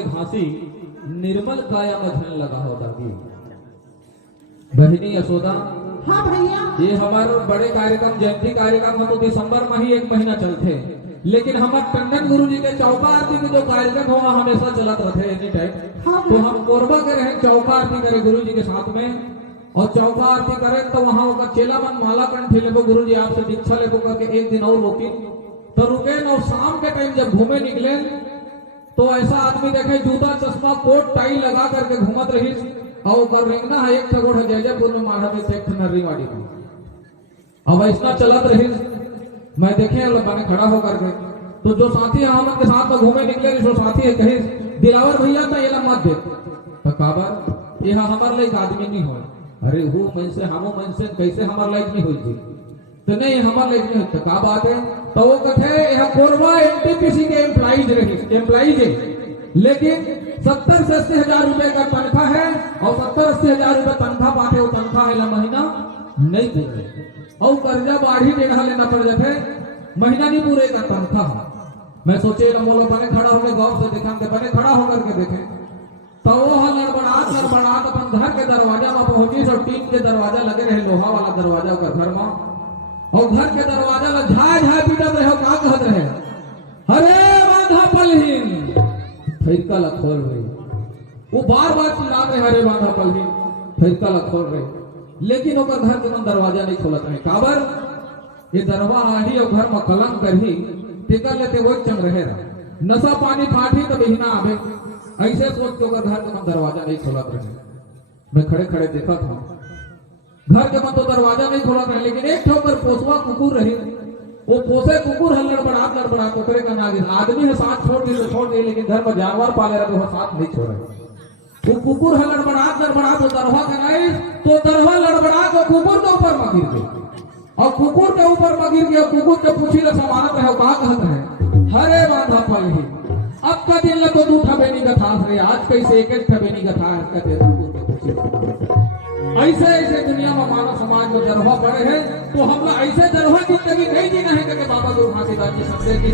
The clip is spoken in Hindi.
के घासी निर्मल काया मधन लगा हो दादी। बहिनी यशोदा, हाँ भैया। ये हमारे बड़े कार्यक्रम जयंती कार्यक्रम तो दिसंबर में ही 1 महीना चलते, लेकिन हमारे टंडन गुरु जी के चौका आरती के जो कार्यक्रम हुआ हमेशा चलत रहते एनी टाइम। हाँ तो हम कोरबा के रहे चौका आरती करे गुरु जी के साथ में, और चौका आरती करे तो वहां होगा चेला मन माला कंठे लेबो गुरु जी आपसे दीक्षा लेबो करके 1 दिन और रोकी तो रुके न। और शाम के टाइम जब घूमे निकले तो ऐसा आदमी देखे जूता चश्मा कोट टाई लगा करके घूमत रही, और कर रेंगना है एक ठगोड़ जयजयपुर में मारा में एक नर्रीवाड़ी में। अब ऐसा चलत रही, मैं देखे बने खड़ा होकर के, तो जो साथी हम के साथ में घूमे निकले जो साथी है कही दिलावर भैया का ये मत दे तो काबर यह हमारे लायक आदमी नहीं हो। अरे वो मन से हम मन से कैसे हमारे लायक नहीं हुई तो नहीं हमारे लायक नहीं होता का बात है। तो वो कथे यह कोरबा एनटीपीसी के एम्प्लॉइज है, लेकिन 70 से 80 हजार रुपए का तनख्वाह है, और 70-80 हजार रुपए तनख्वाह पाते वो तनख्वाह है महीना नहीं पूरे, और कर्जा बाढ़ी देना लेना पड़ जाते महीना नहीं पूरे का तनख्वाह। मैं सोचे बोलो बने खड़ा होकर गाँव से देखा बने खड़ा होकर के देखे तो वो लड़बड़ात अपन घर के दरवाजा में पहुंची, सब टीन के दरवाजा लगे रहे लोहा वाला दरवाजा का घर में, और घर के दरवाजा में झाय झाय पीटत रहे का कहत रहे अरे बांधा पलहीन फैरका ला खोल रही। वो बार बार चिल्ला रहे हरे बांधा पलहीन फैरका ला खोल रही, लेकिन ओकर घर के दरवाजा नहीं खोलत है काबर ये दरवा आही और घर में कलंक करही टेकर लेते वो चंग रहे नशा पानी फाटी तो बहिना आवे, ऐसे सोच के ओकर घर के दरवाजा नहीं खोलत रहे। मैं खड़े खड़े देखा था घर के मन तो दरवाजा नहीं खोलत रहे, लेकिन एक ठोकर पोसवा कुकुर रही, वो पोसे कुकुर हल लड़बड़ा ओकरे का नागिन आदमी है साथ छोड़ दी, लेकिन घर में जानवर पाले रहे वो साथ नहीं छोड़े। वो कुकुर है लड़बड़ा तो दरवा का नहीं तो दरवा लड़बड़ा तो कुकुर के ऊपर में गिर गई, और कुकुर के ऊपर में गिर गया। कुकुर के पूछी ले समानत है का कहत है हरे बांधा पलही अब का दिन तो दूठा बेनी का था रे, आज कैसे एक बेनी का था कहते कुकुर के पूछी। ऐसे ऐसे दुनिया में मानव समाज में जरवा पड़े हैं, तो हम लोग ऐसे जरवा जिंदगी नहीं जीना है कि बाबा गुरु घासीदास जी संदेश की